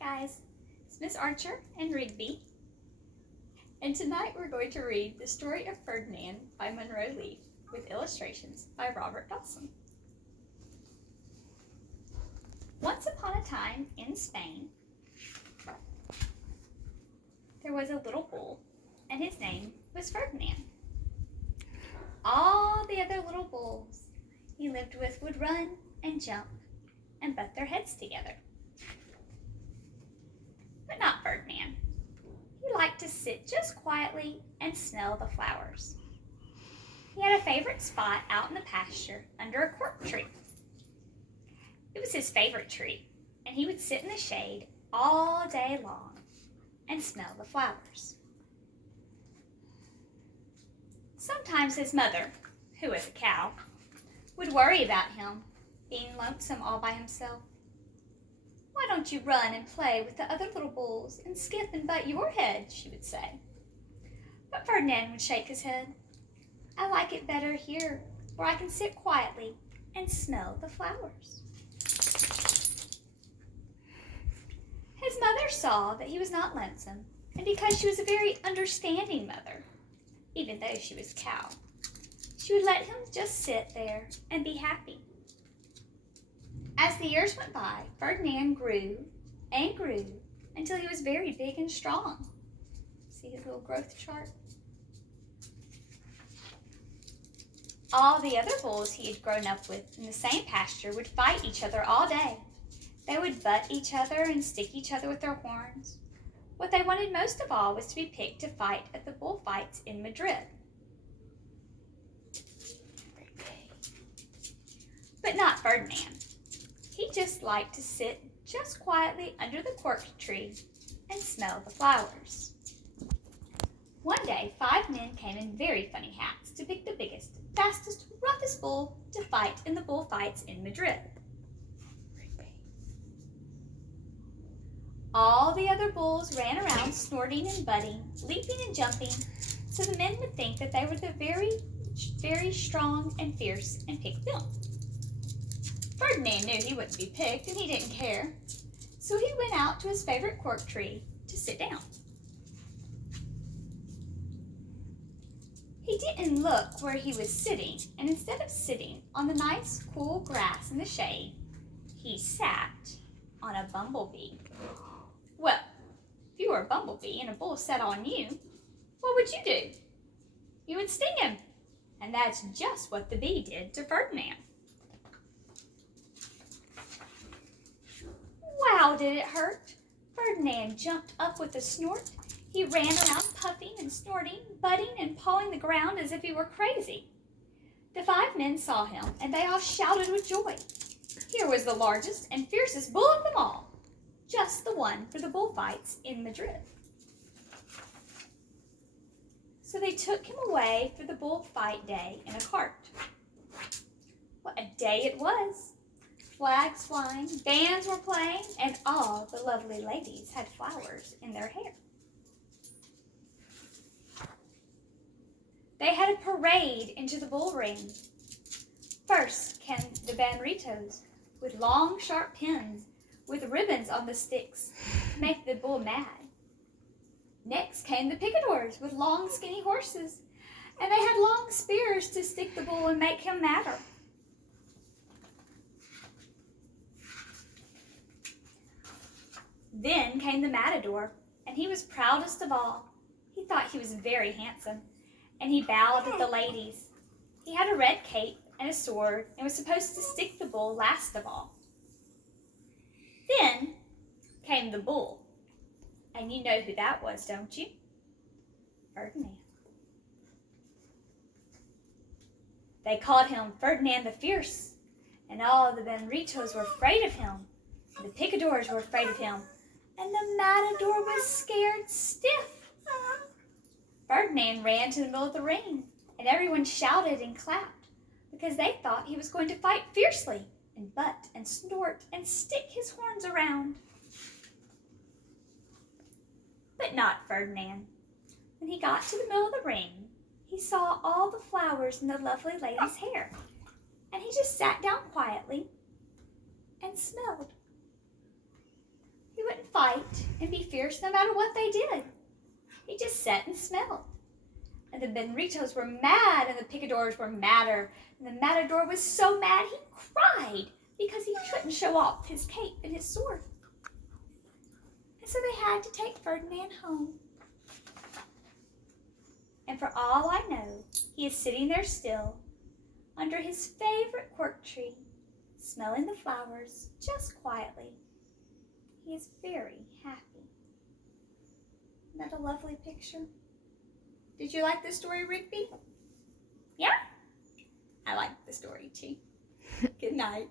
Hi guys, it's Miss Archer and Rigby, and tonight we're going to read The Story of Ferdinand by Munro with illustrations by Robert Dawson. Once upon a time in Spain, there was a little bull, and his name was Ferdinand. All the other little bulls he lived with would run and jump and butt their heads together. But not Ferdinand. He liked to sit just quietly and smell the flowers. He had a favorite spot out in the pasture under a cork tree. It was his favorite tree, and he would sit in the shade all day long and smell the flowers. Sometimes his mother, who was a cow, would worry about him being lonesome all by himself. "Why don't you run and play with the other little bulls and skip and butt your head?" she would say. But Ferdinand would shake his head. "I like it better here, where I can sit quietly and smell the flowers." His mother saw that he was not lonesome, and because she was a very understanding mother, even though she was a cow, she would let him just sit there and be happy. As the years went by, Ferdinand grew and grew until he was very big and strong. See his little growth chart? All the other bulls he had grown up with in the same pasture would fight each other all day. They would butt each other and stick each other with their horns. What they wanted most of all was to be picked to fight at the bullfights in Madrid. But not Ferdinand. He just liked to sit just quietly under the cork tree and smell the flowers. One day, 5 men came in very funny hats to pick the biggest, fastest, roughest bull to fight in the bullfights in Madrid. All the other bulls ran around snorting and butting, leaping and jumping, so the men would think that they were the very strong and fierce and pick them. Ferdinand knew he wouldn't be picked, and he didn't care, so he went out to his favorite cork tree to sit down. He didn't look where he was sitting, and instead of sitting on the nice, cool grass in the shade, he sat on a bumblebee. Well, if you were a bumblebee and a bull sat on you, what would you do? You would sting him, and that's just what the bee did to Ferdinand. Wow, did it hurt? Ferdinand jumped up with a snort. He ran around puffing and snorting, butting and pawing the ground as if he were crazy. The 5 men saw him, and they all shouted with joy. Here was the largest and fiercest bull of them all, just the one for the bullfights in Madrid. So they took him away for the bullfight day in a cart. What a day it was! Flags flying, bands were playing, and all the lovely ladies had flowers in their hair. They had a parade into the bull ring. First came the banditos with long, sharp pins with ribbons on the sticks to make the bull mad. Next came the picadors with long, skinny horses, and they had long spears to stick the bull and make him madder. Then came the matador, and he was proudest of all. He thought he was very handsome, and he bowed at the ladies. He had a red cape and a sword, and was supposed to stick the bull last of all. Then came the bull, and you know who that was, don't you? Ferdinand. They called him Ferdinand the Fierce, and all the banditos were afraid of him. The picadors were afraid of him, and the matador was scared stiff. Ferdinand ran to the middle of the ring, and everyone shouted and clapped because they thought he was going to fight fiercely and butt and snort and stick his horns around. But not Ferdinand. When he got to the middle of the ring, he saw all the flowers in the lovely lady's hair, and he just sat down quietly and smelled. He wouldn't fight fight and be fierce no matter what they did. He just sat and smelled. And the Benritos were mad, and the picadors were madder. And the matador was so mad he cried because he couldn't show off his cape and his sword. And so they had to take Ferdinand home. And for all I know, he is sitting there still, under his favorite cork tree, smelling the flowers just quietly. He is very happy. Isn't that a lovely picture? Did you like the story, Rigby? Yeah? I like the story too. Good night.